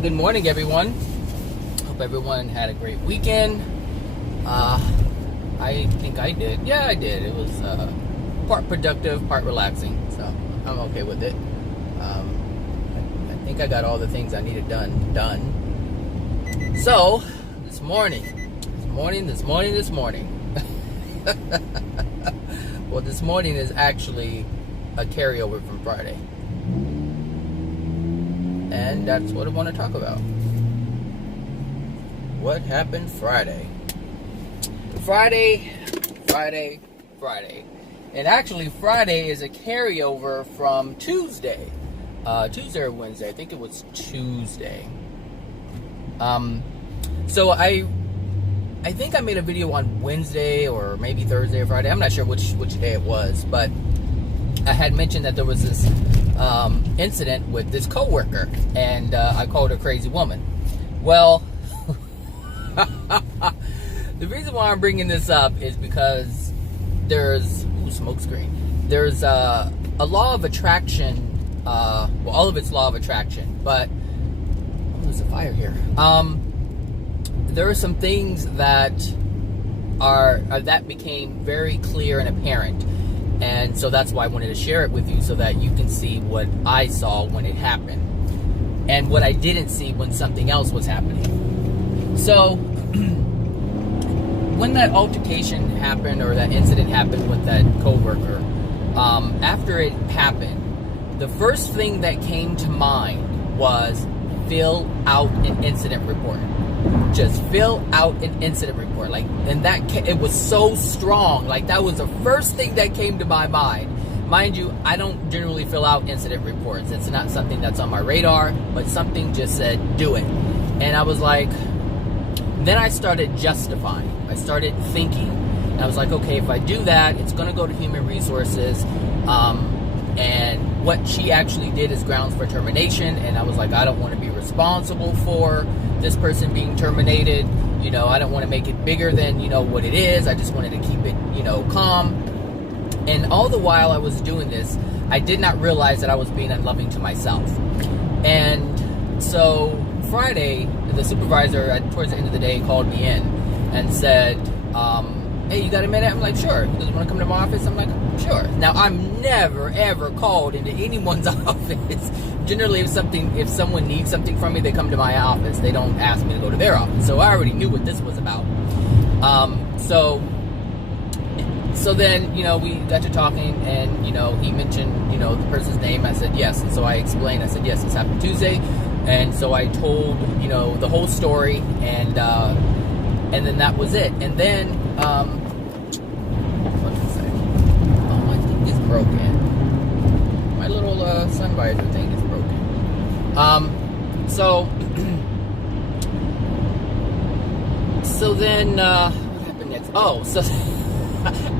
good morning, everyone. Hope everyone had a great weekend. I think I did. Yeah, I did. It was part productive, part relaxing, so I'm okay with it. I think I got all the things I needed done. So, this morning. Well, this morning is actually a carryover from Friday. And that's what I want to talk about. What happened Friday? Friday. And actually, Friday is a carryover from Tuesday. Tuesday or Wednesday. I think it was Tuesday. So I think I made a video on Wednesday or maybe Thursday or Friday. I'm not sure which day it was, but I had mentioned that there was this incident with this coworker, and I called her crazy woman. Well, the reason why I'm bringing this up is because there's smoke screen. There's a law of attraction. Well, all of it's law of attraction, but there's a fire here. There are some things that that became very clear and apparent. And so that's why I wanted to share it with you, so that you can see what I saw when it happened and what I didn't see when something else was happening. So when that altercation happened, or that incident happened with that coworker, after it happened, the first thing that came to mind was fill out an incident report. Just fill out an incident report. And it was so strong. That was the first thing that came to my mind. Mind you, I don't generally fill out incident reports. It's not something that's on my radar, but something just said, do it. And I was like, then I started justifying. I started thinking. And I was like, okay, if I do that, it's going to go to human resources. And what she actually did is grounds for termination. And I was like, I don't want to be responsible for this person being terminated. I don't want to make it bigger than, what it is. I just wanted to keep it, calm. And all the while I was doing this, I did not realize that I was being unloving to myself. And so Friday, the supervisor towards the end of the day called me in and said, hey, you got a minute? I'm like, sure. He goes, want to come to my office? I'm like, sure. Now, I'm never, ever called into anyone's office. Generally, if someone needs something from me, they come to my office. They don't ask me to go to their office. So I already knew what this was about. So then, we got to talking, and, he mentioned, the person's name. I said, yes. And so I explained. I said, yes, this happened Tuesday. And so I told, the whole story, and then that was it. And then, what did I say? Oh, my thing is broken. My little sun visor thing is broken. So then, what happened next? Oh, so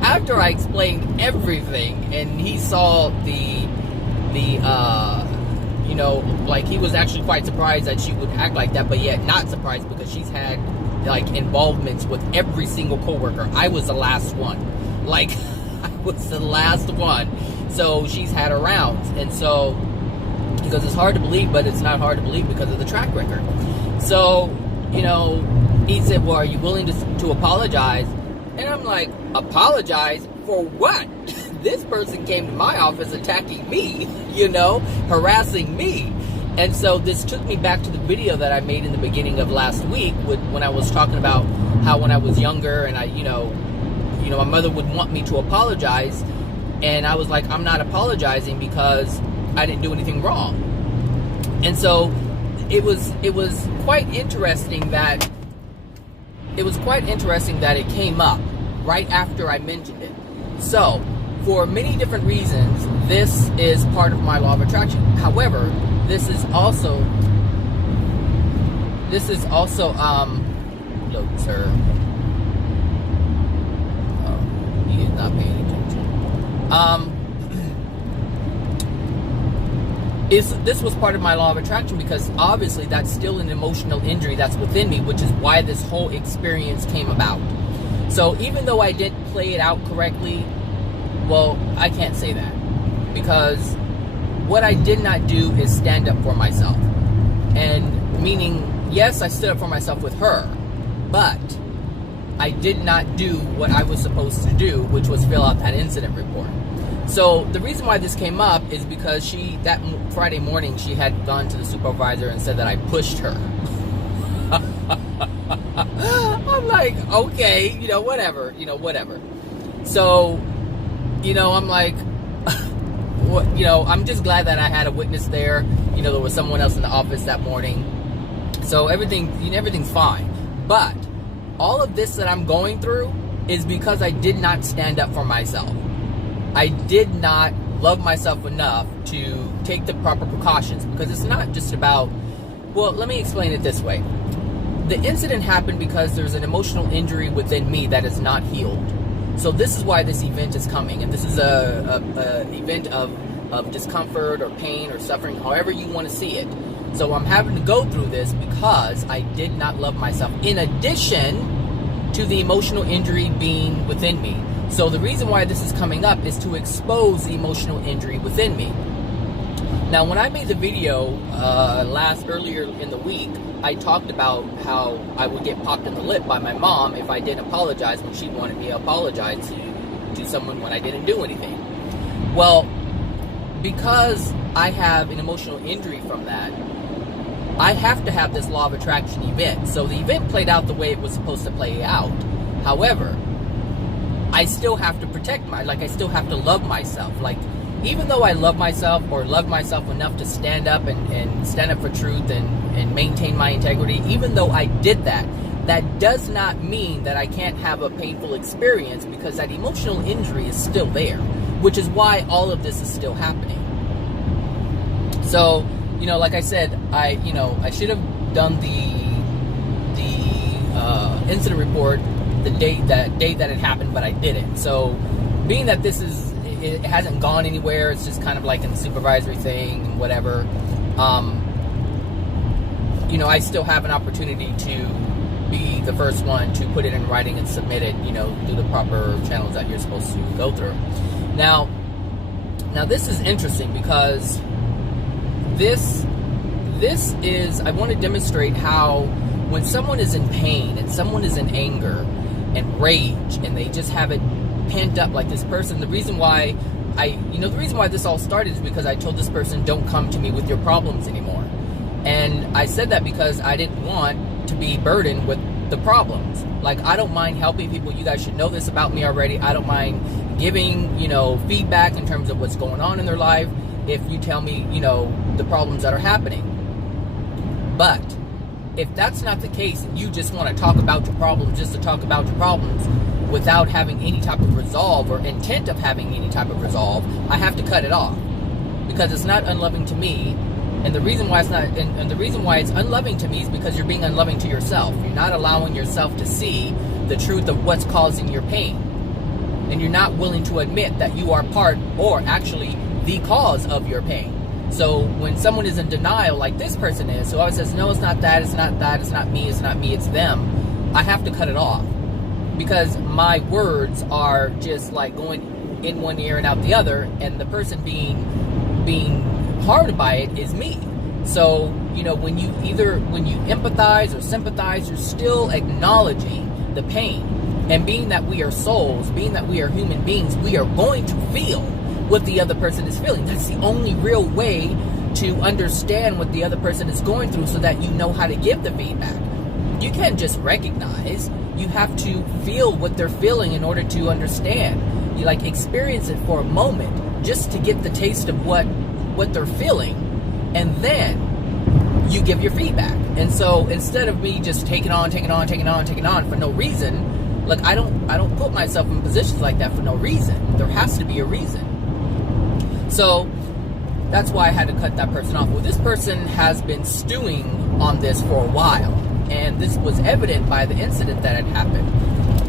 after I explained everything, and he saw he was actually quite surprised that she would act like that, but yet not surprised, because she's had involvements with every single coworker. I was the last one. I was the last one. So she's had her rounds. And so, because it's hard to believe, but it's not hard to believe because of the track record. So, he said, well, are you willing to apologize? And I'm like, apologize for what? This person came to my office attacking me, harassing me. And so this took me back to the video that I made in the beginning of last week when I was talking about how when I was younger and my mother would want me to apologize. And I was like, I'm not apologizing because I didn't do anything wrong. And so it was quite interesting that it came up right after I mentioned it. So for many different reasons, this is part of my law of attraction. However, this is also look, sir. Oh, he is not paying attention. This was part of my law of attraction, because obviously that's still an emotional injury that's within me, which is why this whole experience came about. So even though I didn't play it out correctly, well, I can't say that, because what I did not do is stand up for myself. And Meaning, yes, I stood up for myself with her, but I did not do what I was supposed to do, which was fill out that incident report. So the reason why this came up is because that Friday morning, she had gone to the supervisor and said that I pushed her. I'm like, okay, whatever. So, I'm like, I'm just glad that I had a witness there. There was someone else in the office that morning. So everything's fine. But all of this that I'm going through is because I did not stand up for myself. I did not love myself enough to take the proper precautions, because it's not just about, well, let me explain it this way. The incident happened because there's an emotional injury within me that is not healed. So this is why this event is coming, and this is a event of discomfort or pain or suffering, however you want to see it. So I'm having to go through this because I did not love myself, in addition to the emotional injury being within me. So the reason why this is coming up is to expose the emotional injury within me. Now, when I made the video earlier in the week, I talked about how I would get popped in the lip by my mom if I didn't apologize when she wanted me to apologize to someone when I didn't do anything. Well, because I have an emotional injury from that, I have to have this law of attraction event. So the event played out the way it was supposed to play out. However, I still have to protect I still have to love myself. Even though I love myself, or love myself enough to stand up and stand up for truth and maintain my integrity, even though I did that, that does not mean that I can't have a painful experience, because that emotional injury is still there, which is why all of this is still happening. So, like I said, I should have done the incident report the day that it happened, but I didn't. So, being that it hasn't gone anywhere, it's just kind of like in the supervisory thing and whatever, I still have an opportunity to be the first one to put it in writing and submit it, through the proper channels that you're supposed to go through. Now this is interesting, because this is, I want to demonstrate how when someone is in pain and someone is in anger and rage, and they just have it pent up, like this person, the reason why this all started is because I told this person, don't come to me with your problems anymore. And I said that because I didn't want to be burdened with the problems. I don't mind helping people. You guys should know this about me already. I don't mind giving, feedback in terms of what's going on in their life, if you tell me, the problems that are happening. But if that's not the case, and you just want to talk about your problems just to talk about your problems, without having any type of resolve or intent of having any type of resolve, I have to cut it off, because it's not unloving to me. And the reason why it's unloving to me is because you're being unloving to yourself. You're not allowing yourself to see the truth of what's causing your pain, and you're not willing to admit that you are part, or actually the cause of your pain. So when someone is in denial, like this person is, who always says, no, it's not that, it's not that, it's not me, it's them, I have to cut it off. Because my words are just like going in one ear and out the other, and the person being harmed by it is me. So, when you empathize or sympathize, you're still acknowledging the pain. And being that we are souls, being that we are human beings, we are going to feel what the other person is feeling. That's the only real way to understand what the other person is going through, so that you know how to give the feedback. You can't just recognize. You have to feel what they're feeling in order to understand. You experience it for a moment, just to get the taste of what they're feeling, and then you give your feedback. And so instead of me just taking on for no reason, I don't put myself in positions like that for no reason. There has to be a reason. So that's why I had to cut that person off. Well, this person has been stewing on this for a while, and this was evident by the incident that had happened,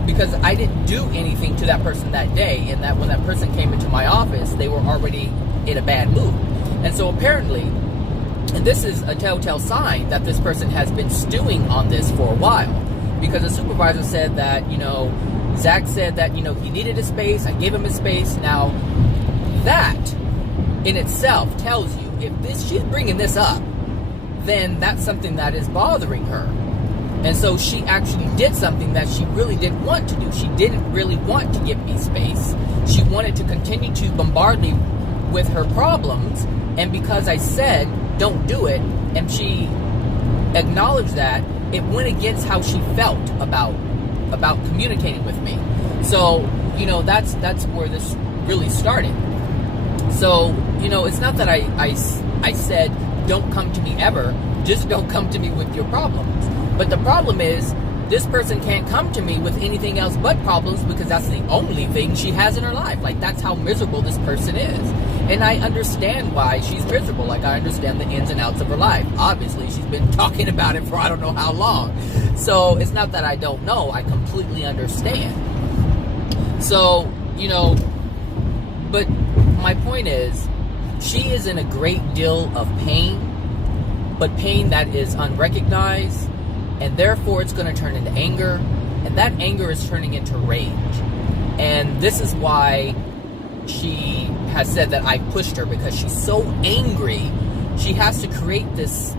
because I didn't do anything to that person that day, and that when that person came into my office, they were already in a bad mood. And so apparently, and this is a telltale sign that this person has been stewing on this for a while, because the supervisor said that, Zach said that, he needed a space, I gave him a space. Now, that in itself tells you, if she's bringing this up, then that's something that is bothering her. And so she actually did something that she really didn't want to do. She didn't really want to give me space. She wanted to continue to bombard me with her problems. And because I said, don't do it, and she acknowledged that, it went against how she felt about communicating with me. So, that's where this really started. So, it's not that I said, don't come to me ever, just don't come to me with your problems. But the problem is, this person can't come to me with anything else but problems, because that's the only thing she has in her life. Like, that's how miserable this person is. And I understand why she's miserable. Like, I understand the ins and outs of her life. Obviously, she's been talking about it for I don't know how long. So, it's not that I don't know. I completely understand. So, but my point is, she is in a great deal of pain, but pain that is unrecognized, and therefore it's going to turn into anger, and that anger is turning into rage. And this is why she has said that I pushed her, because she's so angry, she has to create this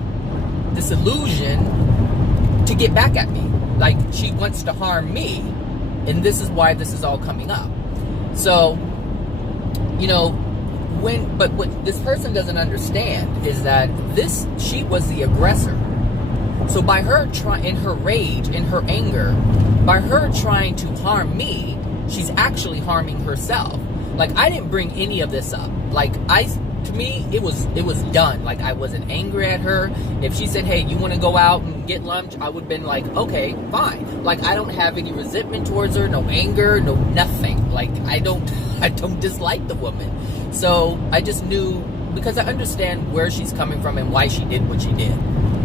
illusion to get back at me. Like, she wants to harm me, and this is why this is all coming up. So, but what this person doesn't understand is that she was the aggressor. So by her in her rage, in her anger, by her trying to harm me, she's actually harming herself. Like, I didn't bring any of this up. Like, to me, it was done. Like, I wasn't angry at her. If she said, hey, you want to go out and get lunch, I would have been like, okay, fine. Like, I don't have any resentment towards her, no anger, no nothing. Like, I don't dislike the woman. So I just knew, because I understand where she's coming from and why she did what she did.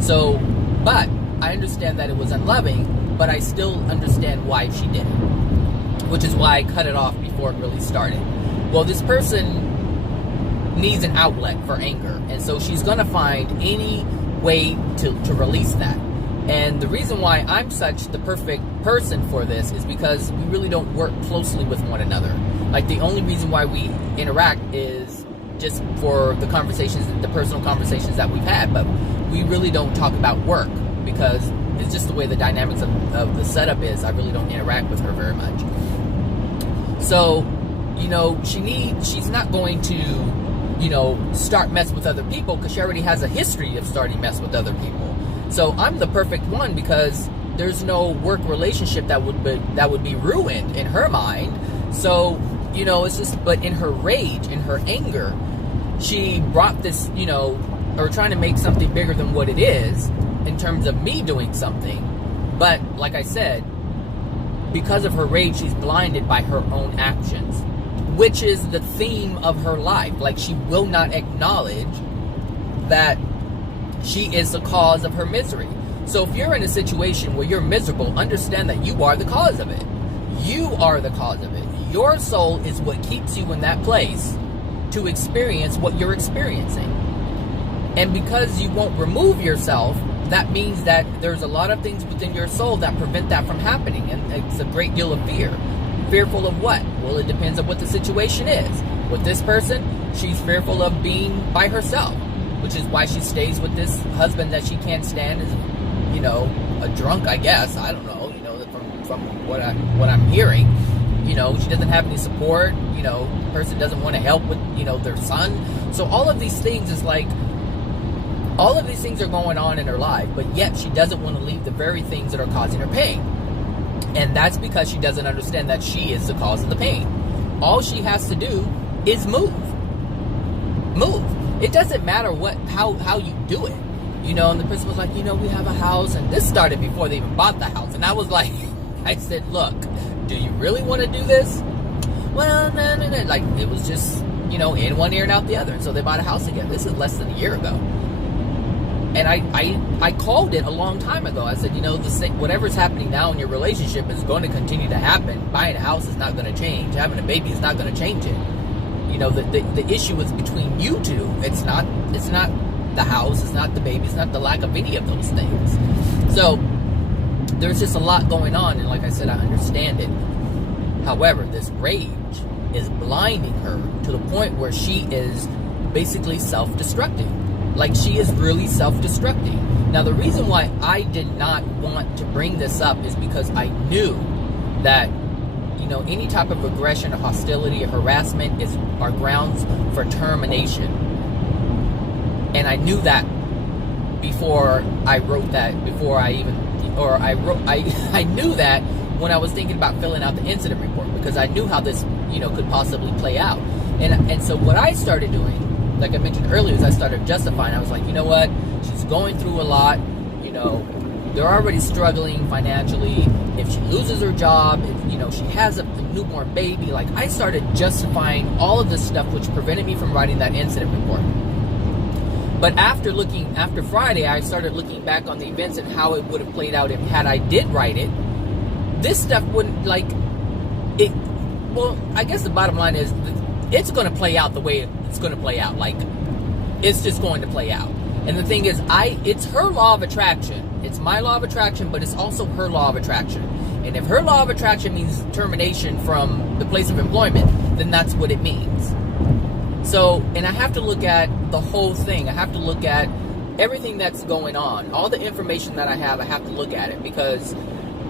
So, but I understand that it was unloving, but I still understand why she did it, which is why I cut it off before it really started. Well, this person needs an outlet for anger, and so she's going to find any way to release that. And the reason why I'm such the perfect person for this is because we really don't work closely with one another. Like, the only reason why we interact is just for the conversations, the personal conversations that we've had, but we really don't talk about work, because it's just the way the dynamics of the setup is. I really don't interact with her very much. So, she's not going to, start mess with other people, because she already has a history of starting mess with other people. So I'm the perfect one, because there's no work relationship that would be ruined in her mind. So, it's just, but in her rage, in her anger, she brought this, or trying to make something bigger than what it is in terms of me doing something. But like I said, because of her rage, she's blinded by her own actions, which is the theme of her life. Like, she will not acknowledge that she is the cause of her misery. So if you're in a situation where you're miserable, understand that you are the cause of it. You are the cause of it. Your soul is what keeps you in that place to experience what you're experiencing. And because you won't remove yourself, that means that there's a lot of things within your soul that prevent that from happening. And it's a great deal of fear. Fearful of what? Well, it depends on what the situation is. With this person, she's fearful of being by herself, which is why she stays with this husband that she can't stand, is, a drunk, I guess. I don't know, from what I'm hearing. She doesn't have any support. Person doesn't want to help with, their son. So all of these things is like, all of these things are going on in her life, but yet she doesn't want to leave the very things that are causing her pain. And that's because she doesn't understand that she is the cause of the pain. All she has to do is move. It doesn't matter how you do it. And the person was like, we have a house, and this started before they even bought the house. And I was like, I said, look, do you really want to do this? Well, no. Like, it was just, in one ear and out the other. And so they bought a house again. This is less than a year ago. And I called it a long time ago. I said, whatever's happening now in your relationship is going to continue to happen. Buying a house is not going to change. Having a baby is not going to change it. The issue is between you two. It's not the house. It's not the baby. It's not the lack of any of those things. So there's just a lot going on. And like I said, I understand it. However, this rage is blinding her to the point where she is basically self-destructing. Like, she is really self-destructing. Now, the reason why I did not want to bring this up is because I knew that, you know, any type of aggression or hostility or harassment are grounds for termination. And I knew that before I wrote that, I knew that when I was thinking about filling out the incident report, because I knew how this, you know, could possibly play out. And so what I started doing, like I mentioned earlier, is I started justifying. I was like, you know what? She's going through a lot. You know, they're already struggling financially. If she loses her job, if, you know, she has a newborn baby. Like, I started justifying all of this stuff, which prevented me from writing that incident report. But after Friday, I started looking back on the events and how it would have played out had I did write it. This stuff wouldn't, like, it. Well, I guess the bottom line is, it's going to play out the way it's going to play out. Like, it's just going to play out. And the thing is, it's her law of attraction. It's my law of attraction, but it's also her law of attraction. And if her law of attraction means termination from the place of employment, then that's what it means. So, and I have to look at the whole thing. I have to look at everything that's going on. All the information that I have to look at it, because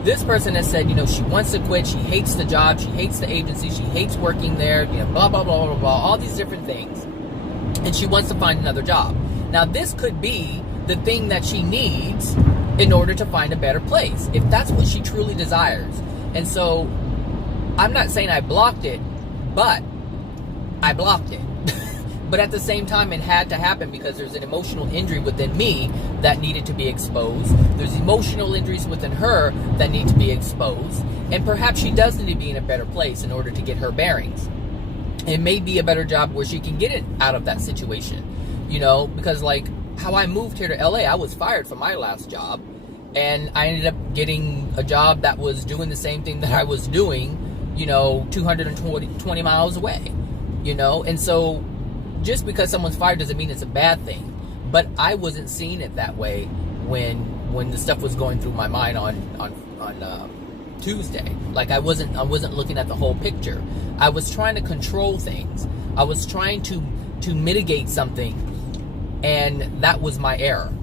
this person has said, you know, she wants to quit, she hates the job, she hates the agency, she hates working there, you know, blah, blah, blah, blah, blah, all these different things. And she wants to find another job. Now, this could be the thing that she needs in order to find a better place, if that's what she truly desires. And so, I'm not saying I blocked it, but I blocked it. But at the same time, it had to happen because there's an emotional injury within me that needed to be exposed. There's emotional injuries within her that need to be exposed. And perhaps she does need to be in a better place in order to get her bearings. It may be a better job where she can get it out of that situation. You know, because like how I moved here to LA, I was fired from my last job. And I ended up getting a job that was doing the same thing that I was doing, you know, 220 miles away. You know, and so just because someone's fired doesn't mean it's a bad thing. But I wasn't seeing it that way when the stuff was going through my mind on Tuesday. Like I wasn't looking at the whole picture. I was trying to control things. I was trying to mitigate something, and that was my error.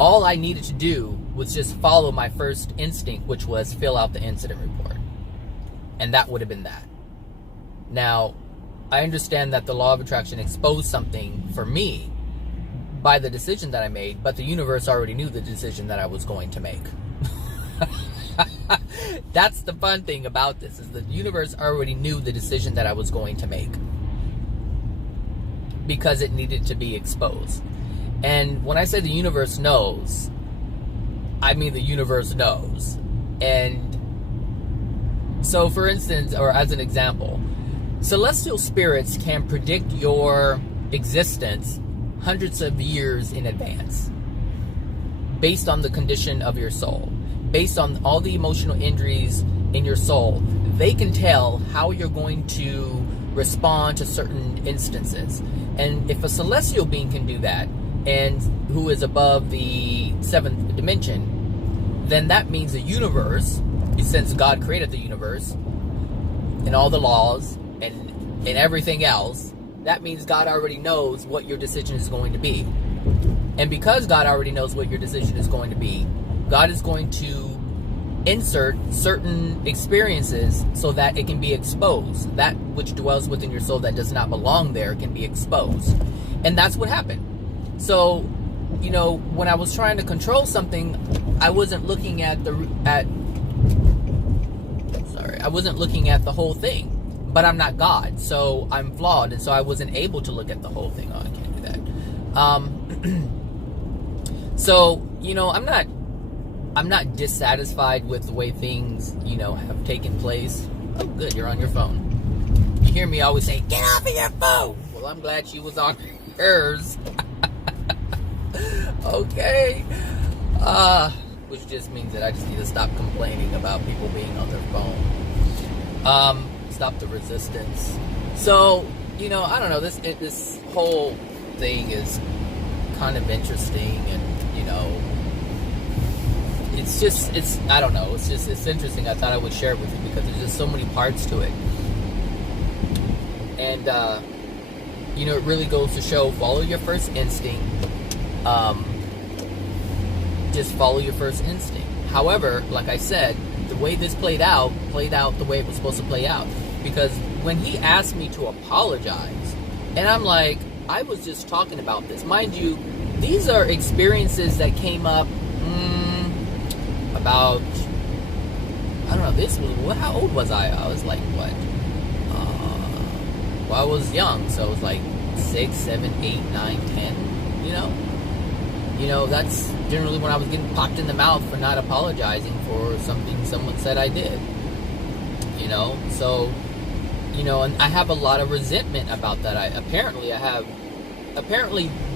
All I needed to do was just follow my first instinct, which was fill out the incident report. And that would have been that. Now, I understand that the law of attraction exposed something for me by the decision that I made, but the universe already knew the decision that I was going to make. That's the fun thing about this, is the universe already knew the decision that I was going to make because it needed to be exposed. And when I say the universe knows, I mean the universe knows. And so, for instance, or as an example, celestial spirits can predict your existence hundreds of years in advance based on the condition of your soul, based on all the emotional injuries in your soul. They can tell how you're going to respond to certain instances. And if a celestial being can do that, and who is above the seventh dimension, then that means the universe, since God created the universe and all the laws and everything else, that means God already knows what your decision is going to be. And because God already knows what your decision is going to be, God is going to insert certain experiences so that it can be exposed. That which dwells within your soul that does not belong there can be exposed. And that's what happened. So, you know, when I was trying to control something, I wasn't looking at the whole thing. But I'm not God, so I'm flawed, and so I wasn't able to look at the whole thing. Oh, I can't do that. So, you know, I'm not dissatisfied with the way things, you know, have taken place. Oh, good, you're on your phone. You hear me always say, "Get off of your phone." Well, I'm glad she was on hers. Okay. Which just means that I just need to stop complaining about people being on their phone. Stop the resistance. So, you know, I don't know, this whole thing is kind of interesting, and, you know, it's I don't know, it's interesting. I thought I would share it with you because there's just so many parts to it. And you know, it really goes to show, follow your first instinct. Just follow your first instinct. However, like I said, the way this played out the way it was supposed to play out. Because when he asked me to apologize, and I'm like, I was just talking about this. Mind you, these are experiences that came up about, I don't know, this was, how old was I? I was like, what? Well, I was young, so it was like 6, 7, 8, 9, 10, you know? You know, that's generally when I was getting popped in the mouth for not apologizing for something someone said I did. You know, so, you know, and I have a lot of resentment about that. Apparently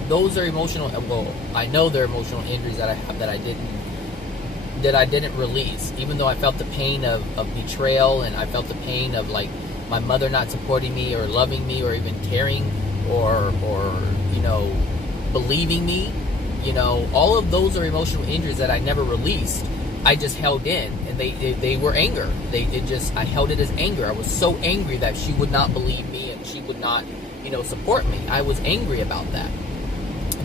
those are emotional, well, I know they're emotional injuries that I have that I didn't release, even though I felt the pain of betrayal, and I felt the pain of, like, my mother not supporting me or loving me or even caring or you know, believing me. You know, all of those are emotional injuries that I never released. I just held in, and they were anger. I held it as anger. I was so angry that she would not believe me and she would not, you know, support me. I was angry about that.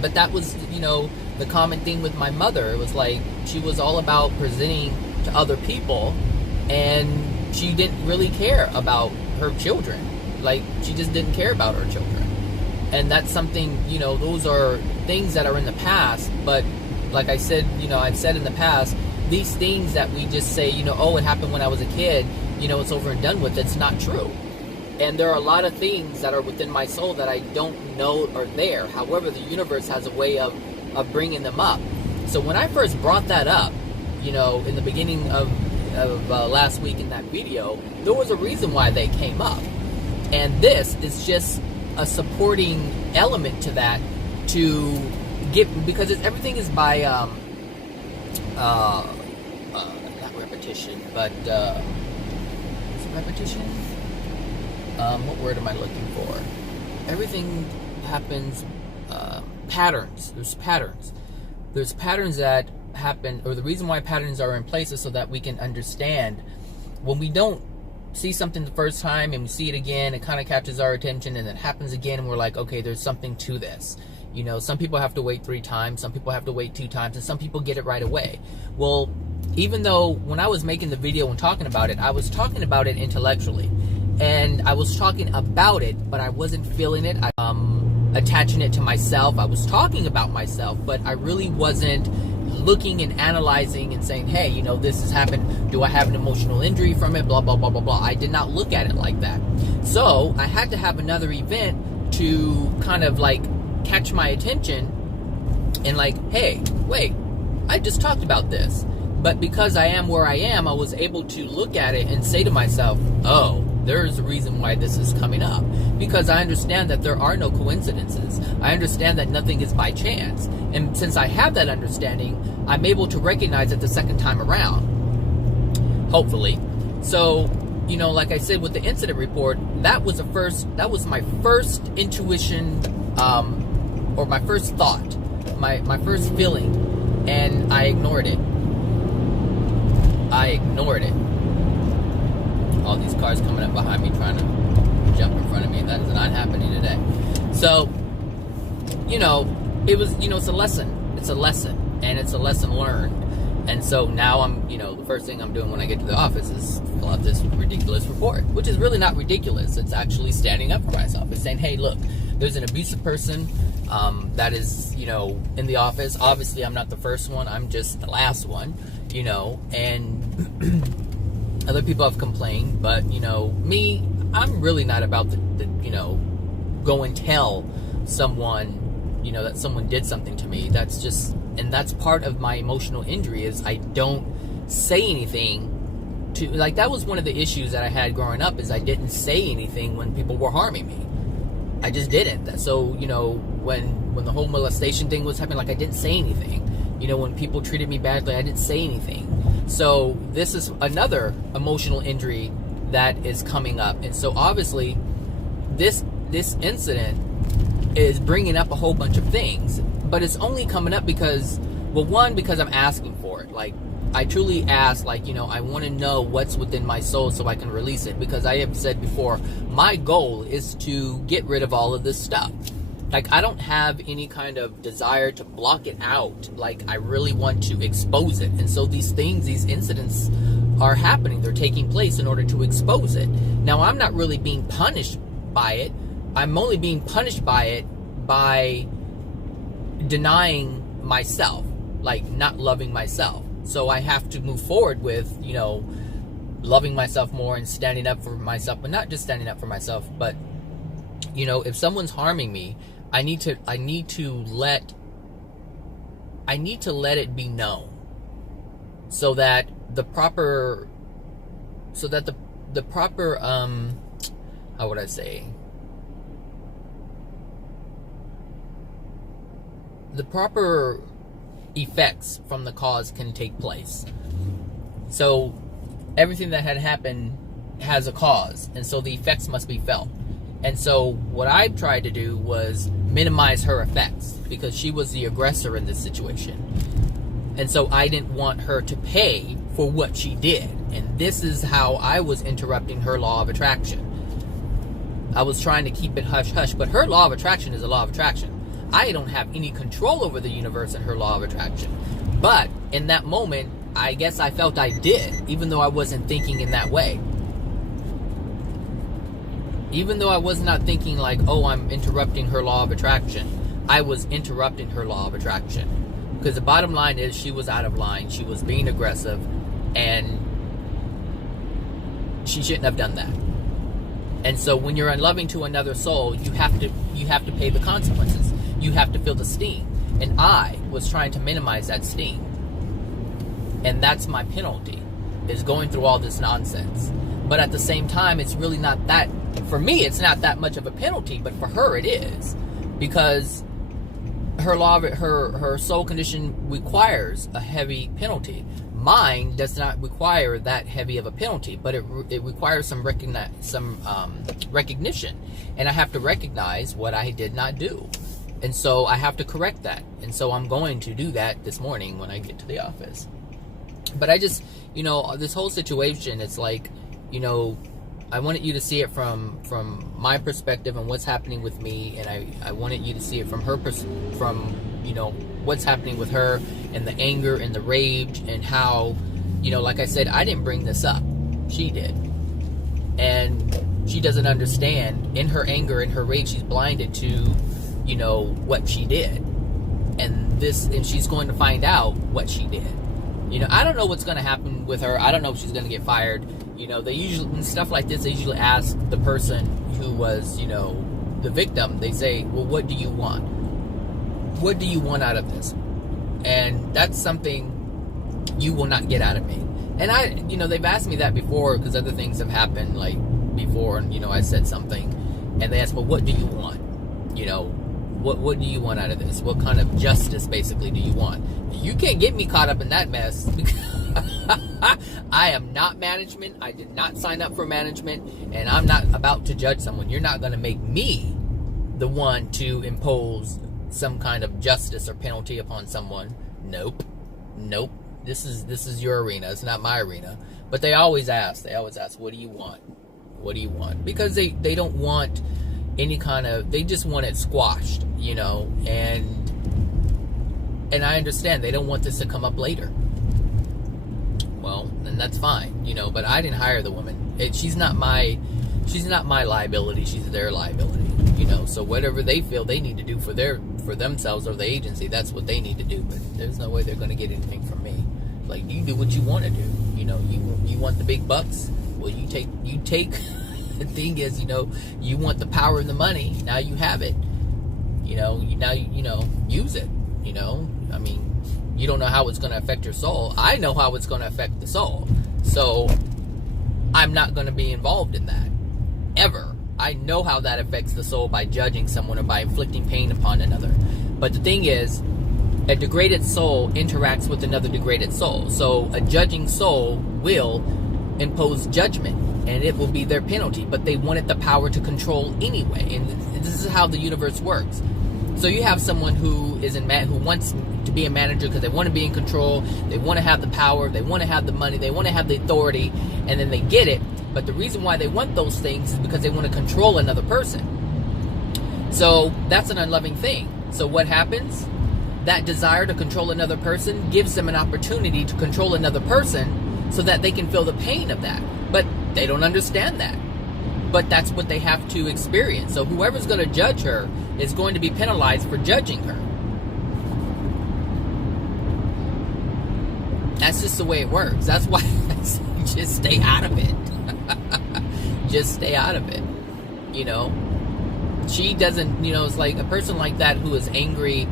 But that was, you know, the common thing with my mother. It was like she was all about presenting to other people, and she didn't really care about her children. Like, she just didn't care about her children. And that's something, you know, those are things that are in the past. But like I said, you know, I've said in the past, these things that we just say, you know, oh, it happened when I was a kid, you know, it's over and done with. It's not true. And there are a lot of things that are within my soul that I don't know are there. However, the universe has a way of bringing them up. So when I first brought that up, you know, in the beginning of last week in that video, there was a reason why they came up. And this is just a supporting element to that, to get, because everything is by not repetition, but is it repetition? What word am I looking for? Everything happens, patterns. There's patterns that happen, or the reason why patterns are in place is so that we can understand when we don't see something the first time and we see it again, it kind of catches our attention, and it happens again, and we're like, okay, there's something to this. You know, some people have to wait 3 times, some people have to wait 2 times, and some people get it right away. Well, even though when I was making the video and talking about it, I was talking about it intellectually, and I was talking about it, but I wasn't feeling it. Attaching it to myself. I was talking about myself, but I really wasn't looking and analyzing and saying, hey, you know, this has happened. Do I have an emotional injury from it? Blah, blah, blah, blah, blah. I did not look at it like that. So I had to have another event to kind of like catch my attention and like, hey, wait, I just talked about this. But because I am where I am, I was able to look at it and say to myself, oh, there's a reason why this is coming up. Because I understand that there are no coincidences. I understand that nothing is by chance. And since I have that understanding, I'm able to recognize it the second time around. Hopefully. So, you know, like I said with the incident report, that was my first intuition, or my first thought, my first feeling, and I ignored it. All these cars coming up behind me trying to jump in front of me. That is not happening today. So, you know, it was, you know, it's a lesson. It's a lesson. And it's a lesson learned. And so now I'm, you know, the first thing I'm doing when I get to the office is fill out this ridiculous report. Which is really not ridiculous. It's actually standing up for myself. It's saying, hey, look, there's an abusive person that is, you know, in the office. Obviously, I'm not the first one. I'm just the last one, you know, and other people have complained, but, you know, me, I'm really not about to, you know, go and tell someone, you know, that someone did something to me. That's just, and that's part of my emotional injury, is I don't say anything to, like, that was one of the issues that I had growing up, is I didn't say anything when people were harming me. I just didn't. So, you know, when the whole molestation thing was happening, like, I didn't say anything. You know, when people treated me badly, I didn't say anything. So this is another emotional injury that is coming up. And so obviously this incident is bringing up a whole bunch of things, but it's only coming up because Well, one, because I'm asking for it. Like, I truly ask, like, I want to know what's within my soul so I can release it. Because I have said before, my goal is to get rid of all of this stuff. Like, I don't have any kind of desire to block it out. Like, I really want to expose it. And so these things, these incidents are happening. They're taking place in order to expose it. Now, I'm not really being punished by it. I'm only being punished by it by denying myself, like not loving myself. So I have to move forward with, loving myself more and standing up for myself, but not just standing up for myself, but, if someone's harming me, I need to let it be known so that the proper, how would I say, the proper effects from the cause can take place. So everything that had happened has a cause, and so the effects must be felt. And so what I tried to do was minimize her effects, because she was the aggressor in this situation. And so I didn't want her to pay for what she did. And this is how I was interrupting her law of attraction. I was trying to keep it hush-hush, but her law of attraction is a law of attraction. I don't have any control over the universe and her law of attraction. But in that moment, I guess I felt I did, even though I wasn't thinking in that way. Even though I was not thinking like, oh, I'm interrupting her law of attraction. I was interrupting her law of attraction. Because the bottom line is, she was out of line. She was being aggressive. And she shouldn't have done that. And so when you're unloving to another soul, you have to pay the consequences. You have to feel the sting. And I was trying to minimize that sting. And that's my penalty, is going through all this nonsense. But at the same time, it's really not that, for me, it's not that much of a penalty, but for her it is. Because her law, her soul condition requires a heavy penalty. Mine does not require that heavy of a penalty, but it requires some recognition. And I have to recognize what I did not do. And so I have to correct that. And so I'm going to do that this morning when I get to the office. But I just, this whole situation, it's like, I wanted you to see it from my perspective and what's happening with me. And I wanted you to see it from her what's happening with her, and the anger and the rage, and how, like I said, I didn't bring this up. She did. And she doesn't understand. In her anger and her rage, she's blinded to, what she did. And she's going to find out what she did. I don't know what's going to happen with her. I don't know if she's going to get fired. They usually, in stuff like this, they usually ask the person who was, the victim. They say, well, what do you want? What do you want out of this? And that's something you will not get out of me. And they've asked me that before, because other things have happened, like before, and, I said something, and they asked, well, what do you want? What do you want out of this? What kind of justice, basically, do you want? You can't get me caught up in that mess, because I am not management. I did not sign up for management, and I'm not about to judge someone. You're not going to make me the one to impose some kind of justice or penalty upon someone. Nope. This is your arena. It's not my arena. But they always ask, what do you want? What do you want? Because they don't want any kind of, they just want it squashed, and I understand they don't want this to come up later. Well, then that's fine, but I didn't hire the woman. She's not my liability. She's their liability, so whatever they feel they need to do for themselves or the agency, that's what they need to do. But there's no way they're going to get anything from me. Like, you do what you want to do. You want the big bucks. Well, you take the thing is, you want the power and the money. Now you have it. Use it. I mean, you don't know how it's going to affect your soul. I know how it's going to affect the soul. So I'm not going to be involved in that. Ever. I know how that affects the soul by judging someone or by inflicting pain upon another. But the thing is, a degraded soul interacts with another degraded soul. So a judging soul will impose judgment, and it will be their penalty. But they wanted the power to control anyway. And this is how the universe works. So you have someone who wants to be a manager because they want to be in control. They want to have the power. They want to have the money. They want to have the authority. And then they get it. But the reason why they want those things is because they want to control another person. So that's an unloving thing. So what happens? That desire to control another person gives them an opportunity to control another person so that they can feel the pain of that. But they don't understand that. But that's what they have to experience. So whoever's going to judge her is going to be penalized for judging her. That's just the way it works. That's why I say just stay out of it. Just stay out of it. You know, she doesn't, it's like a person like that who is angry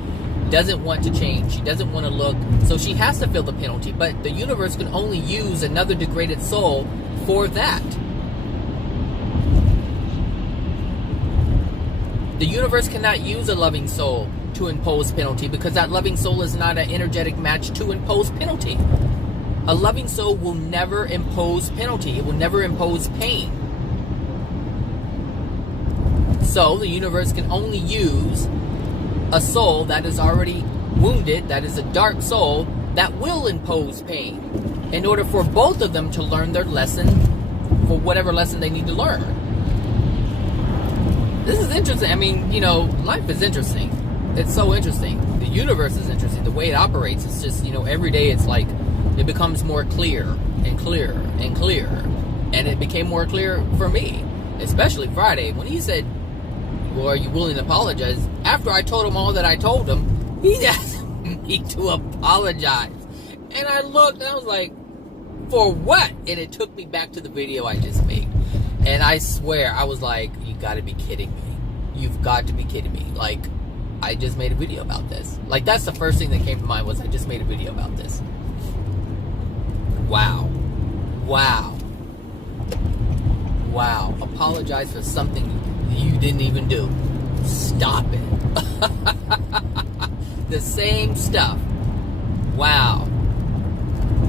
doesn't want to change. She doesn't want to look. So she has to feel the penalty. But the universe can only use another degraded soul for that. The universe cannot use a loving soul to impose penalty because that loving soul is not an energetic match to impose penalty. A loving soul will never impose penalty. It will never impose pain. So the universe can only use a soul that is already wounded, that is a dark soul, that will impose pain in order for both of them to learn their lesson, for whatever lesson they need to learn. This is interesting. I mean, life is interesting. It's so interesting. The universe is interesting. The way it operates, it's just, every day it's like, it becomes more clear and clearer and clearer. And it became more clear for me, especially Friday, when he said, well, are you willing to apologize? After I told him all that I told him, he asked me to apologize. And I looked and I was like, for what? And it took me back to the video I just made. And I swear, I was like, you gotta be kidding me. You've got to be kidding me. Like, I just made a video about this. Like, that's the first thing that came to mind was I just made a video about this. Wow. Wow. Wow. Apologize for something you didn't even do. Stop it. The same stuff. Wow.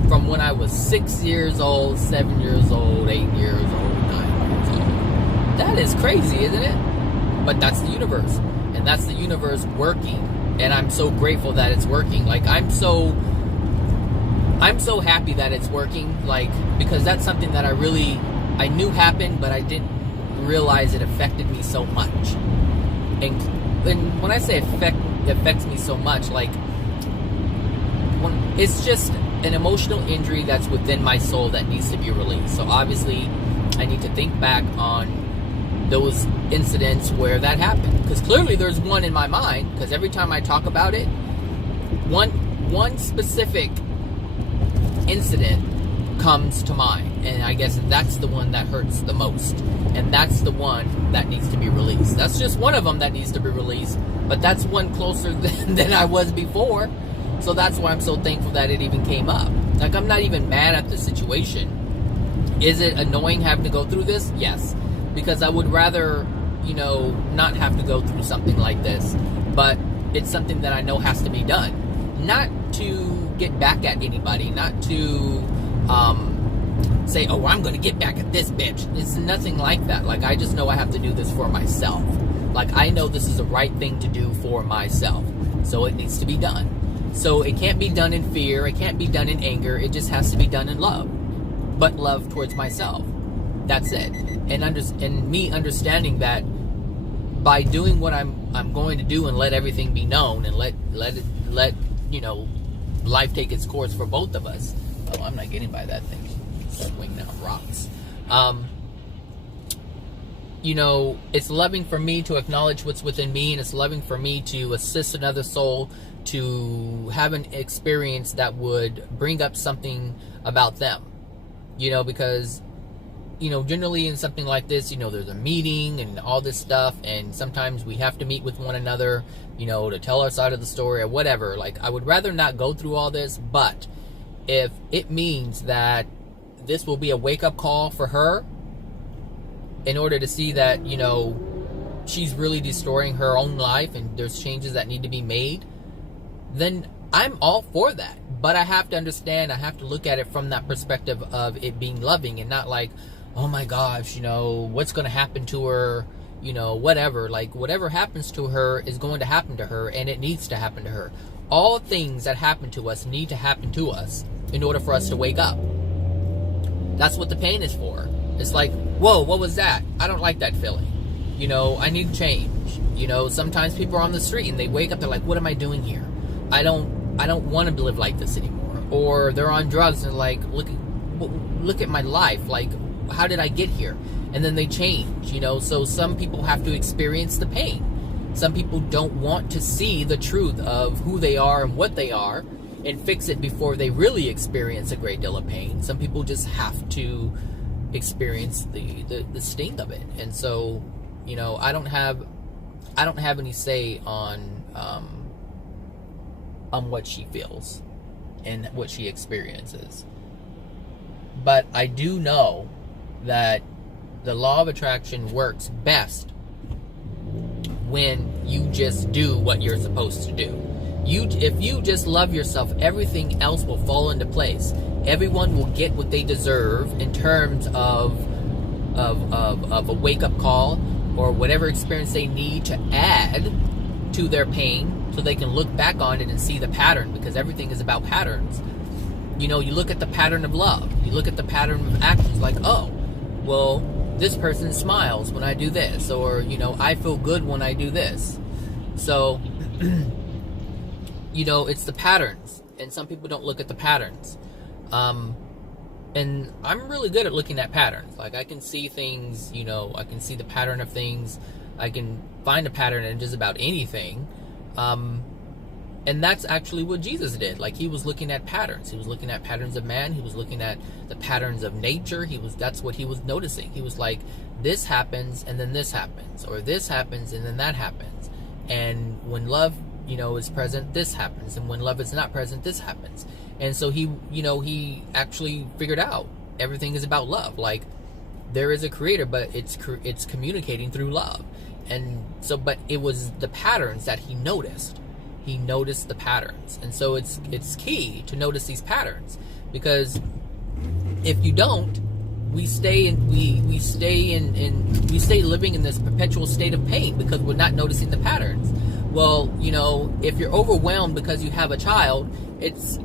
From when I was 6 years old, 7 years old, 8 years old, 9 years old. That is crazy, isn't it? But that's the universe. And that's the universe working. And I'm so grateful that it's working. Like, I'm so happy that it's working. Like, because that's something that I knew happened, but I didn't realize it affected me so much. And when I say it affects me so much, like, it's just an emotional injury that's within my soul that needs to be released. So obviously, I need to think back on those incidents where that happened. Because clearly there's one in my mind, because every time I talk about it, one specific incident comes to mind. And I guess that's the one that hurts the most. And that's the one that needs to be released. That's just one of them that needs to be released. But that's one closer than I was before. So that's why I'm so thankful that it even came up. Like, I'm not even mad at the situation. Is it annoying having to go through this? Yes. Because I would rather, not have to go through something like this. But it's something that I know has to be done. Not to get back at anybody. Not to say, oh, I'm going to get back at this bitch. It's nothing like that. Like, I just know I have to do this for myself. Like, I know this is the right thing to do for myself. So it needs to be done. So it can't be done in fear. It can't be done in anger. It just has to be done in love. But love towards myself. That's it. And me understanding that by doing what I'm going to do and let everything be known and let life take its course for both of us. Oh, I'm not getting by that thing. Swing down rocks. It's loving for me to acknowledge what's within me, and it's loving for me to assist another soul to have an experience that would bring up something about them. Because, generally in something like this, there's a meeting and all this stuff, and sometimes we have to meet with one another, to tell our side of the story or whatever. Like, I would rather not go through all this, but if it means that this will be a wake-up call for her in order to see that, she's really destroying her own life and there's changes that need to be made, then I'm all for that. But I have to understand, I have to look at it from that perspective of it being loving and not like, oh my gosh, what's going to happen to her, whatever. Like, whatever happens to her is going to happen to her, and it needs to happen to her. all things that happen to us need to happen to us in order for us to wake up. That's what the pain is for. It's like, whoa, what was that? I don't like that feeling. You know, I need change. You know, sometimes people are on the street and they wake up, they're like, what am I doing here? I don't want to live like this anymore. Or they're on drugs and they're like, look at my life. Like, how did I get here? And then they change, you know. So some people have to experience the pain. Some people don't want to see the truth of who they are and what they are and fix it before they really experience a great deal of pain. Some people just have to experience the sting of it. And so, you know, I don't have any say on what she feels and what she experiences. But I do know that the law of attraction works best when you just do what you're supposed to do. If you just love yourself, everything else will fall into place. Everyone will get what they deserve in terms of a wake-up call or whatever experience they need to add to their pain so they can look back on it and see the pattern, because everything is about patterns. You know, you look at the pattern of love. You look at the pattern of actions like, oh, well, this person smiles when I do this, or, you know, I feel good when I do this. So, you know, it's the patterns, and some people don't look at the patterns. And I'm really good at looking at patterns. Like, I can see things, you know, I can see the pattern of things. I can find a pattern in just about anything. And that's actually what Jesus did. Like, he was looking at patterns. He was looking at patterns of man. He was looking at the patterns of nature. That's what he was noticing. He was like, this happens and then this happens, or this happens and then that happens. And when love, you know, is present, this happens. And when love is not present, this happens. And so he, you know, he actually figured out everything is about love. Like, there is a creator, but it's communicating through love. And so, but it was the patterns that he noticed. He noticed the patterns. And so it's key to notice these patterns, because if you don't, we stay living in this perpetual state of pain because we're not noticing the patterns. Well, you know, if you're overwhelmed because you have a child, it's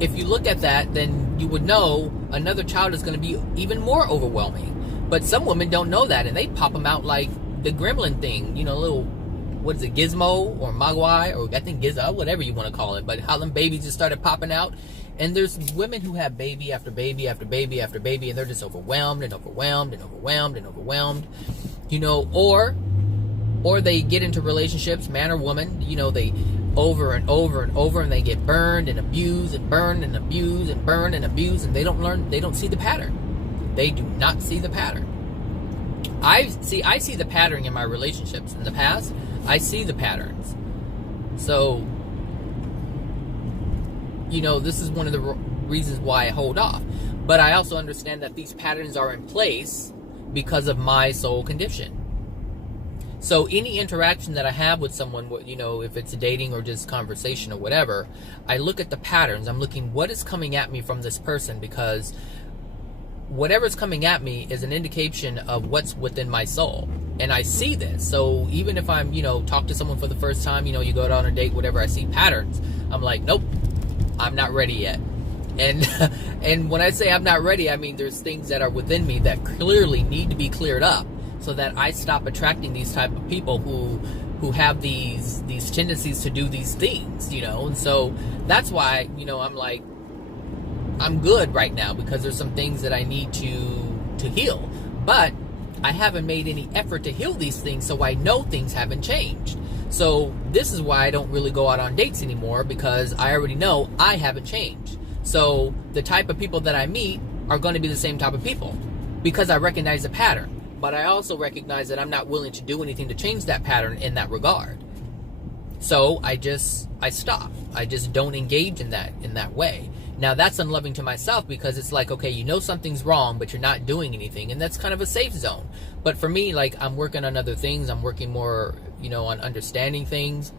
if you look at that, then you would know another child is going to be even more overwhelming. But some women don't know that, and they pop them out like the gremlin thing, you know, little, what is it, Gizmo or Mogwai, or I think Gizmo, whatever you want to call it. But how them babies just started popping out. And there's women who have baby after baby after baby after baby, and they're just overwhelmed and overwhelmed and overwhelmed and overwhelmed, you know, or they get into relationships, man or woman, you know, they over and over and over, and they get burned and abused and burned and abused and burned and abused, and they don't see the pattern. They do not see the pattern. I see the pattern in my relationships. In the past, I see the patterns. So, you know, this is one of the reasons why I hold off. But I also understand that these patterns are in place because of my soul condition. So any interaction that I have with someone, you know, if it's dating or just conversation or whatever, I look at the patterns. I'm looking, what is coming at me from this person? Because whatever's coming at me is an indication of what's within my soul. And I see this. So even if I'm, you know, talk to someone for the first time, you know, you go out on a date, whatever, I see patterns. I'm like, nope, I'm not ready yet. And and when I say I'm not ready, I mean there's things that are within me that clearly need to be cleared up, so that I stop attracting these type of people who have these tendencies to do these things, you know. And so that's why, you know, I'm like, I'm good right now, because there's some things that I need to heal. But I haven't made any effort to heal these things, so I know things haven't changed. So this is why I don't really go out on dates anymore, because I already know I haven't changed. So the type of people that I meet are going to be the same type of people, because I recognize the pattern. But I also recognize that I'm not willing to do anything to change that pattern in that regard. So I stop. I just don't engage in that way. Now that's unloving to myself, because it's like, okay, you know something's wrong, but you're not doing anything, and that's kind of a safe zone. But for me, like, I'm working on other things. I'm working more, you know, on understanding things,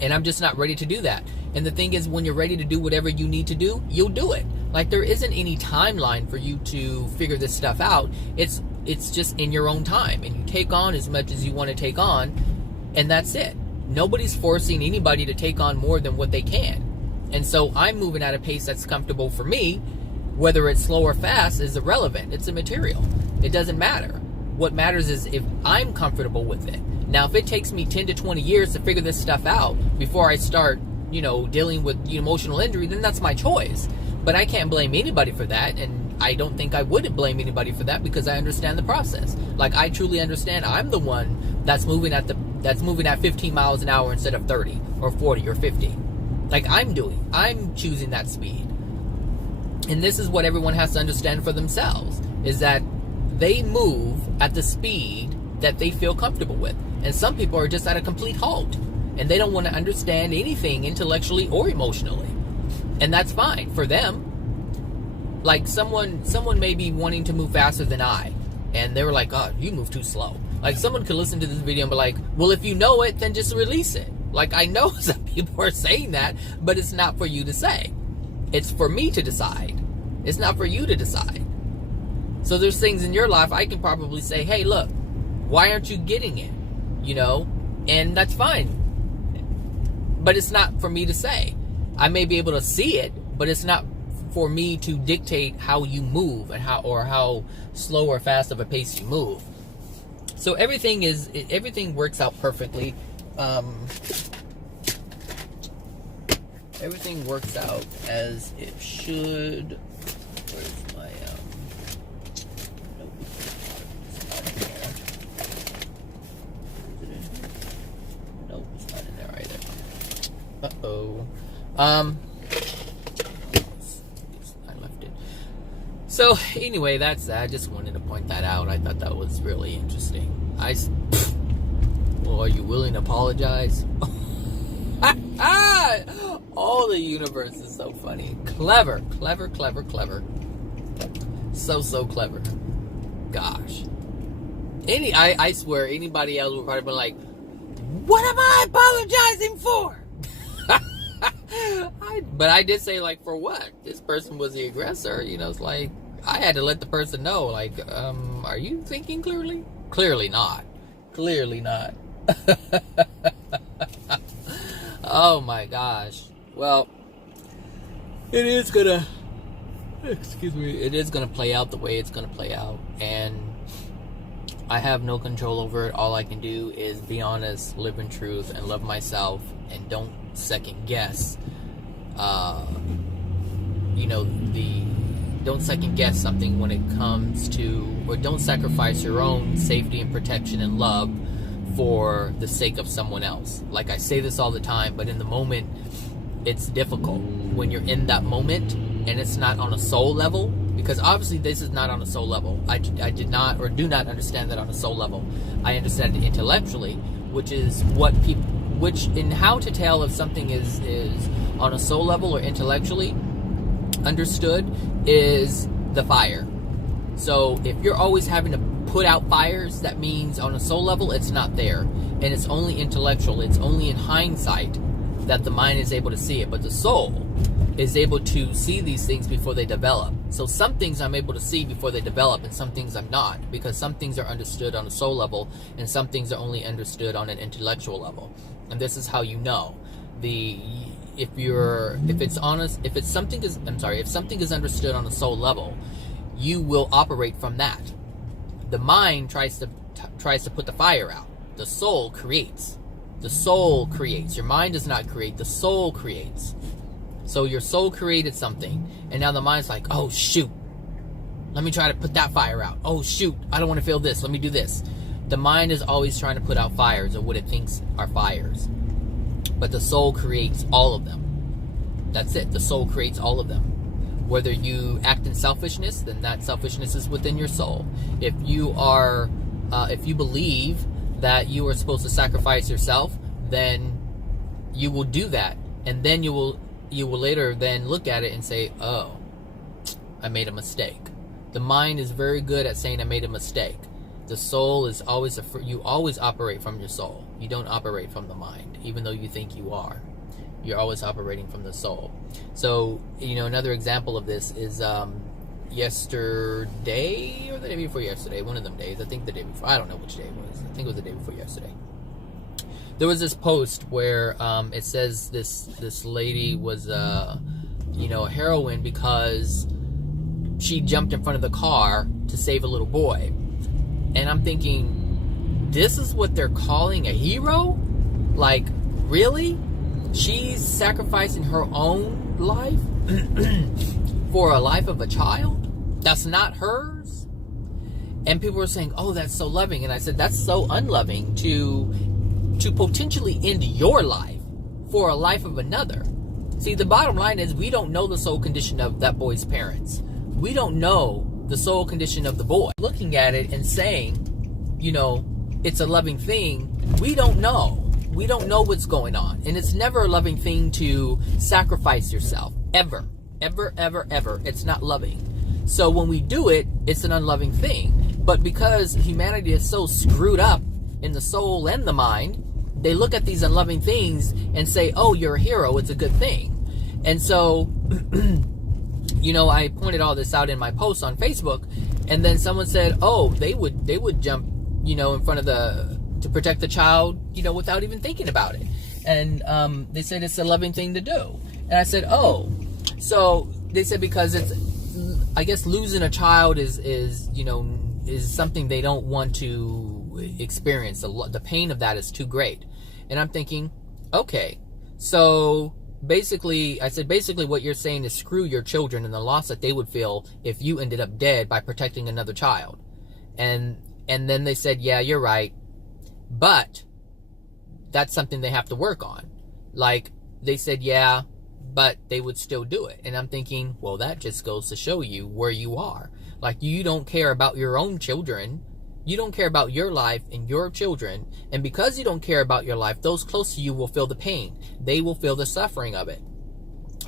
and I'm just not ready to do that. And the thing is, when you're ready to do whatever you need to do, you'll do it. Like, there isn't any timeline for you to figure this stuff out. It's just in your own time, and you take on as much as you want to take on, and that's it. Nobody's forcing anybody to take on more than what they can. And so I'm moving at a pace that's comfortable for me. Whether it's slow or fast is irrelevant. It's immaterial. It doesn't matter. What matters is if I'm comfortable with it. Now, if it takes me 10 to 20 years to figure this stuff out before I start, dealing with emotional injury, then that's my choice. But I can't blame anybody for that, and I don't think I would blame anybody for that because I understand the process. Like, I truly understand I'm the one that's moving at 15 miles an hour instead of 30 or 40 or 50. Like I'm choosing that speed. And this is what everyone has to understand for themselves, is that they move at the speed that they feel comfortable with. And some people are just at a complete halt, and they don't want to understand anything intellectually or emotionally. And that's fine for them. Like someone may be wanting to move faster than I, and they were like, oh, you move too slow. Like someone could listen to this video and be like, well, if you know it, then just release it. Like I know some people are saying that, but it's not for you to say. It's for me to decide. It's not for you to decide. So there's things in your life I can probably say, hey, look, why aren't you getting it? And that's fine. But it's not for me to say. I may be able to see it, but it's not for me to dictate how you move and how slow or fast of a pace you move. So everything works out perfectly. Everything works out as it should. Where's my nope, it's not in there. Is it in here? Nope, it's not in there either. Uh-oh. I left it. So anyway, that's that. I just wanted to point that out. I thought that was really interesting. Well, are you willing to apologize? All the universe is so funny. Clever. So clever. Gosh. I swear anybody else would probably be like, what am I apologizing for? But I did say, like, for what? This person was the aggressor. It's like, I had to let the person know, like, are you thinking clearly? Clearly not. Oh my gosh. Well, it is gonna play out the way it's gonna play out, and I have no control over it. All I can do is be honest, live in truth, and love myself, and don't second guess. Don't second guess something when it comes to, or don't sacrifice your own safety and protection and love for the sake of someone else. Like I say this all the time, but in the moment, it's difficult when you're in that moment and it's not on a soul level, because obviously this is not on a soul level. I did not or do not understand that on a soul level. I understand it intellectually, which in how to tell if something is on a soul level or intellectually understood is the fire. So if you're always having to put out fires, that means on a soul level it's not there, and it's only intellectual. It's only in hindsight that the mind is able to see it, but the soul is able to see these things before they develop. So some things I'm able to see before they develop, and some things I'm not, because some things are understood on a soul level and some things are only understood on an intellectual level. And this is how you know if something is understood on a soul level, you will operate from that. The mind tries to put the fire out. The soul creates. Your mind does not create. The soul creates. So your soul created something, and now the mind's like, oh shoot, let me try to put that fire out. Oh shoot, I don't want to feel this. Let me do this. The mind is always trying to put out fires, or what it thinks are fires. But the soul creates all of them. That's it. The soul creates all of them. Whether you act in selfishness, then that selfishness is within your soul. If you believe that you are supposed to sacrifice yourself, then you will do that, and then you will later then look at it and say, oh, I made a mistake. The mind is very good at saying I made a mistake. The soul is always you always operate from your soul. You don't operate from the mind, even though you think you are. You're always operating from the soul. So, another example of this is yesterday or the day before yesterday, one of them days. I think the day before. I don't know which day it was. I think it was the day before yesterday. there was this post where it says this lady was a heroine because she jumped in front of the car to save a little boy. And I'm thinking, this is what they're calling a hero? Like, really? She's sacrificing her own life for a life of a child that's not hers? And people were saying, oh, that's so loving. And I said, that's so unloving to potentially end your life for a life of another. See, the bottom line is we don't know the soul condition of that boy's parents. We don't know the soul condition of the boy. Looking at it and saying, it's a loving thing, we don't know. We don't know what's going on. And it's never a loving thing to sacrifice yourself. Ever. Ever, ever, ever. It's not loving. So when we do it, it's an unloving thing. But because humanity is so screwed up in the soul and the mind, they look at these unloving things and say, oh, you're a hero, it's a good thing. And so, I pointed all this out in my post on Facebook, and then someone said, oh, they would jump, in front of to protect the child, without even thinking about it. And they said it's a loving thing to do. And I said, oh, so they said because it's, I guess losing a child is something they don't want to experience. The pain of that is too great. And I'm thinking, okay, so basically what you're saying is screw your children and the loss that they would feel if you ended up dead by protecting another child. And then they said, yeah, you're right, but that's something they have to work on. Like, they said, yeah, but they would still do it. And I'm thinking, well, that just goes to show you where you are. Like, you don't care about your own children. You don't care about your life and your children. And because you don't care about your life, those close to you will feel the pain. They will feel the suffering of it.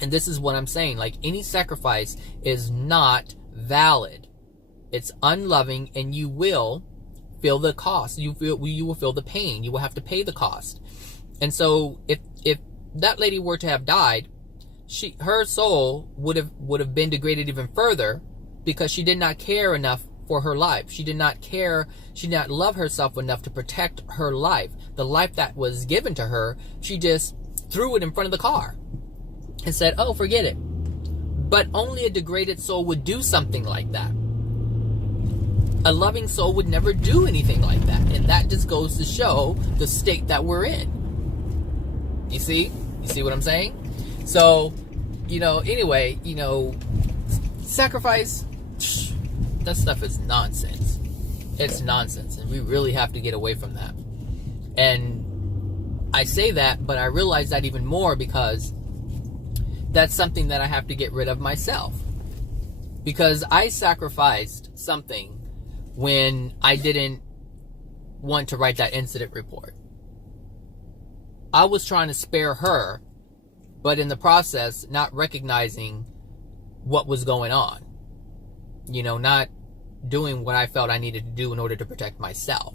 And this is what I'm saying. Like, any sacrifice is not valid. It's unloving, and you will feel the cost. You will feel the pain. You will have to pay the cost. And so if that lady were to have died, her soul would have been degraded even further because she did not care enough for her life. She did not care. She did not love herself enough to protect her life. The life that was given to her, she just threw it in front of the car and said, oh, forget it. But only a degraded soul would do something like that. A loving soul would never do anything like that. And that just goes to show the state that we're in. You see? You see what I'm saying? So, anyway, sacrifice, that stuff is nonsense. It's nonsense. And we really have to get away from that. And I say that, but I realize that even more because that's something that I have to get rid of myself. Because I sacrificed something when I didn't want to write that incident report. I was trying to spare her, but in the process, not recognizing what was going on. Not doing what I felt I needed to do in order to protect myself.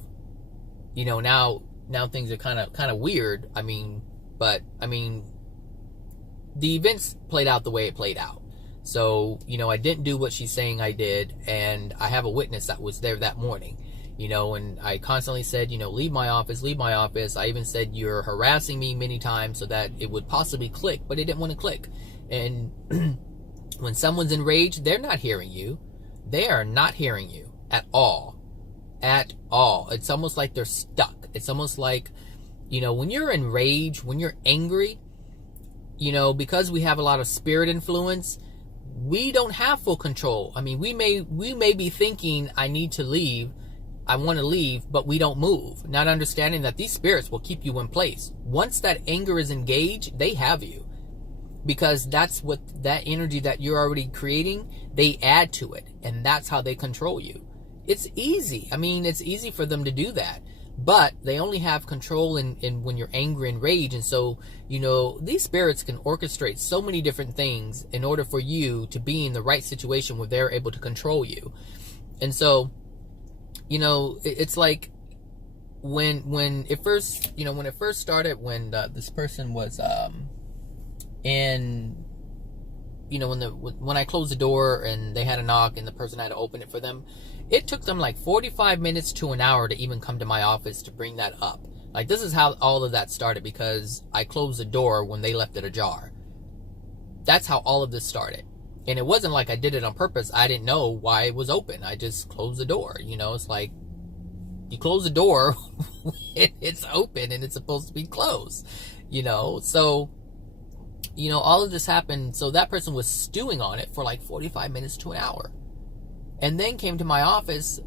Now things are kind of weird. But the events played out the way it played out. So, I didn't do what she's saying I did, and I have a witness that was there that morning. And I constantly said, leave my office, leave my office. I even said, you're harassing me many times so that it would possibly click, but it didn't want to click. And when someone's enraged, they're not hearing you. They are not hearing you at all. At all. It's almost like they're stuck. It's almost like, when you're enraged, when you're angry, because we have a lot of spirit influence, we don't have full control. We may be thinking, I need to leave, I want to leave, but we don't move. Not understanding that these spirits will keep you in place. Once that anger is engaged, they have you. Because that's what that energy that you're already creating, they add to it. And that's how they control you. It's easy. It's easy for them to do that. But they only have control in when you're angry and rage. And so, these spirits can orchestrate so many different things in order for you to be in the right situation where they're able to control you. And so, it's like when it first started, when this person was when I closed the door and they had a knock and the person had to open it for them, it took them like 45 minutes to an hour to even come to my office to bring that up. Like, this is how all of that started, because I closed the door when they left it ajar. That's how all of this started. And it wasn't like I did it on purpose. I didn't know why it was open. I just closed the door. You know, it's like, you close the door when it's open and it's supposed to be closed. You know, so, you know, all of this happened. So that person was stewing on it for like 45 minutes to an hour. And then came to my office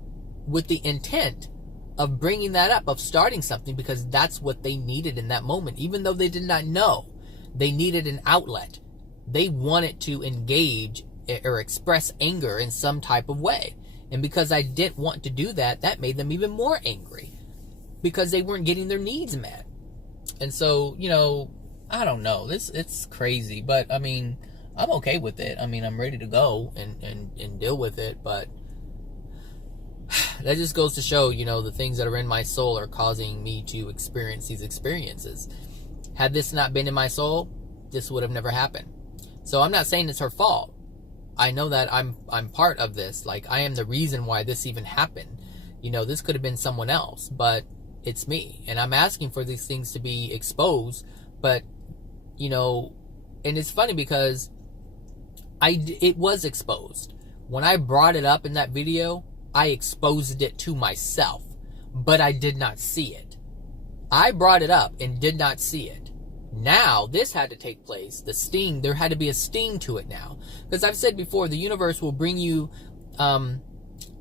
with the intent of bringing that up, of starting something, because that's what they needed in that moment. Even though they did not know, they needed an outlet. They wanted to engage or express anger in some type of way. And because I didn't want to do that, that made them even more angry, because they weren't getting their needs met. And so, you know, I don't know. It's crazy, but I mean, I'm okay with it. I mean, I'm ready to go and deal with it, but that just goes to show, you know, the things that are in my soul are causing me to experience these experiences. Had this not been in my soul, this would have never happened. So I'm not saying it's her fault. I know that I'm part of this. Like, I am the reason why this even happened. You know, this could have been someone else, but it's me. And I'm asking for these things to be exposed. But, you know, and it's funny because it was exposed. When I brought it up in that video, I exposed it to myself, but I did not see it. I brought it up and did not see it. Now, this had to take place. The sting, there had to be a sting to it now. Because I've said before, the universe will bring you,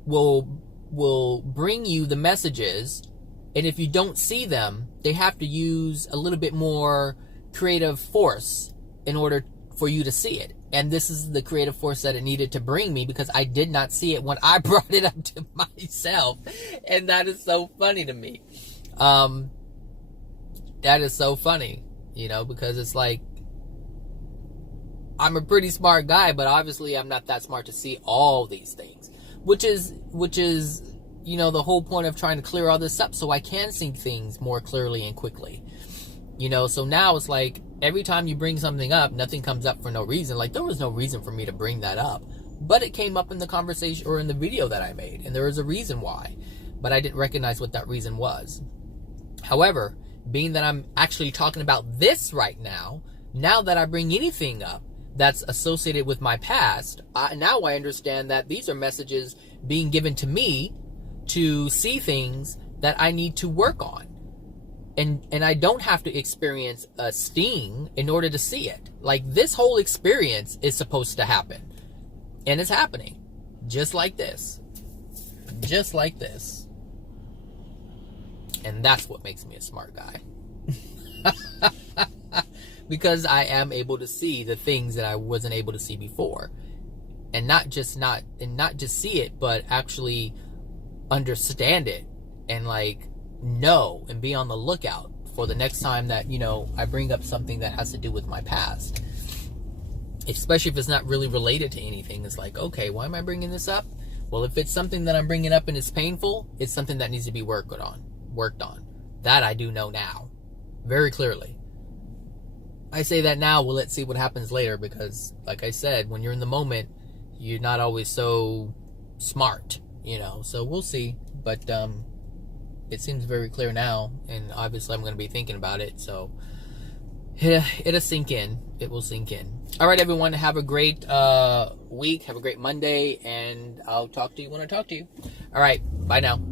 will bring you the messages, and if you don't see them, they have to use a little bit more creative force in order for you to see it. And this is the creative force that it needed to bring me, because I did not see it when I brought it up to myself. And that is so funny to me. That is so funny, you know, because it's like, I'm a pretty smart guy, but obviously I'm not that smart to see all these things, which is, you know, the whole point of trying to clear all this up, so I can see things more clearly and quickly. You know, so now it's like, every time you bring something up, nothing comes up for no reason. Like, there was no reason for me to bring that up, but it came up in the conversation or in the video that I made, and there was a reason why, but I didn't recognize what that reason was. However, being that I'm actually talking about this right now, now that I bring anything up that's associated with my past, now I understand that these are messages being given to me to see things that I need to work on. And I don't have to experience a sting in order to see it. Like, this whole experience is supposed to happen. And it's happening. Just like this. Just like this. And that's what makes me a smart guy. Because I am able to see the things that I wasn't able to see before. And not just see it, but actually understand it. And like, know and be on the lookout for the next time that, you know, I bring up something that has to do with my past, especially if it's not really related to anything. It's like, okay, why am I bringing this up? Well, if it's something that I'm bringing up and it's painful, it's something that needs to be worked on. That I do know now, very clearly. I say that now, well, let's see what happens later, because like I said, when you're in the moment, you're not always so smart, you know, so we'll see. But it seems very clear now, and obviously I'm going to be thinking about it, so it'll sink in. It will sink in. All right, everyone, have a great week. Have a great Monday, and I'll talk to you when I talk to you. All right, bye now.